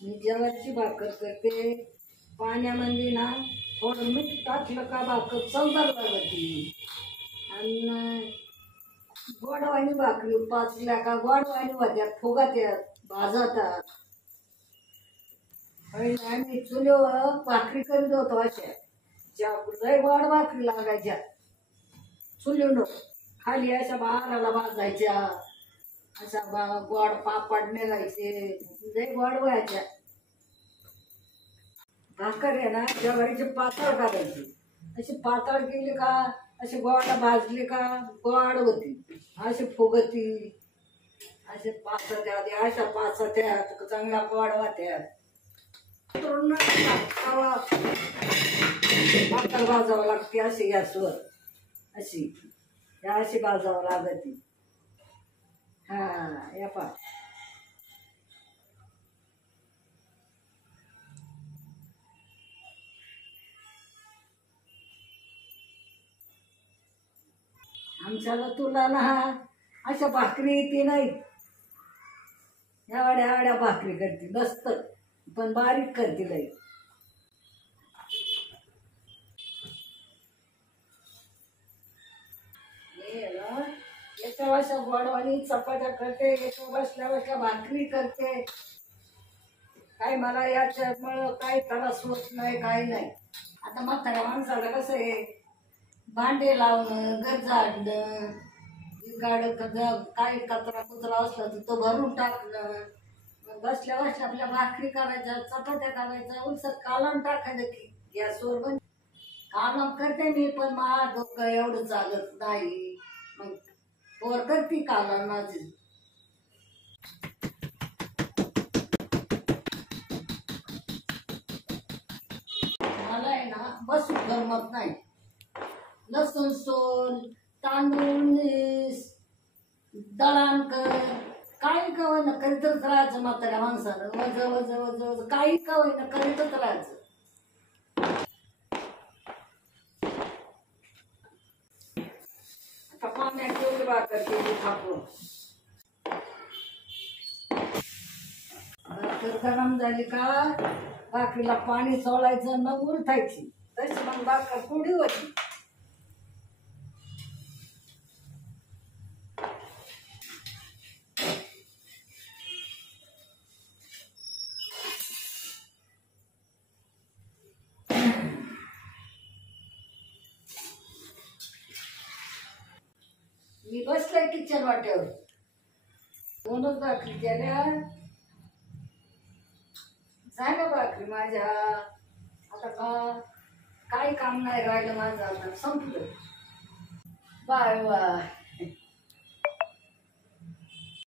मी ज्वारीची भाकर करते. पाण्यामध्ये ना थोडं मीठ टाकलं का भाकर चवदार लागते. आणि गोडवाणी भाकरी पाचल्या का गोडवाणी होत्यात, फुगत्यात, भाजतात. पहिले आम्ही चुलीवर भाकरी करीत होतो अशा ज्या लय गोड भाकरी लागायच्या. चुलीवर खाली अशा बाराला भाजायच्या, अशा गोड पापड निघायचे, लय गोड व्हायच्या. भाकर आहे ना ज्वारीची पातळ करायची. अशी पातळ केली का अशी गोड भाजली का गोड होती, अशी फुगती. असे पाचत्या अशा पाचत्या चांगल्या गोड वाट्यात पातळ भाजावं लागते. अशी गॅसवर अशी अशी भाजावं लागते. हा या पा आमच्याला तुला ना अशा भाकरी येते नाही. एवढ्या एवढ्या भाकरी करते मस्त, पण बारीक करते लई. एका अशा गोडवाणी चपात्या करते, एका बसल्या बसल्या भाकरी करते. काय मला याच्यामुळं काही त्रास होत नाही, काही नाही. आता म्हाताऱ्या माणसाला कसं आहे, भांडे लावणं, घर झाडणं, गाड काही कचरा कुचरा असला तर तो भरून टाकणं, बसल्या बसल्या आपल्या भाकरी करायच्या, चपात्या करायच्या, उलसत कालम टाकायचं की गॅसवर. पण कालम करते मी, पण मला डोकं एवढं चालत नाही. मग पोर करते कालम माझी. मला आहे ना बसून गमत नाही. लसूण सोल, तांदूळ नीस, दळण कर, काही कवय ना करीतच राहायचं. म्हाताऱ्या माणसानं वज वज वज वज काही कवय ना करीतच राहायचं. आता पाण्यात एवढी भाकर केली थापून, भाकर गरम झाली का भाकरीला पाणी सोडायचं न उलटायची. तशी मग भाकर पुढी होती. मी बसले किचन वाट्यावर, दोनच भाकरी केल्या, झाल्या भाकरी माझ्या. आता काही काम नाही राहिलं माझं, आता संपलं. Bye bye.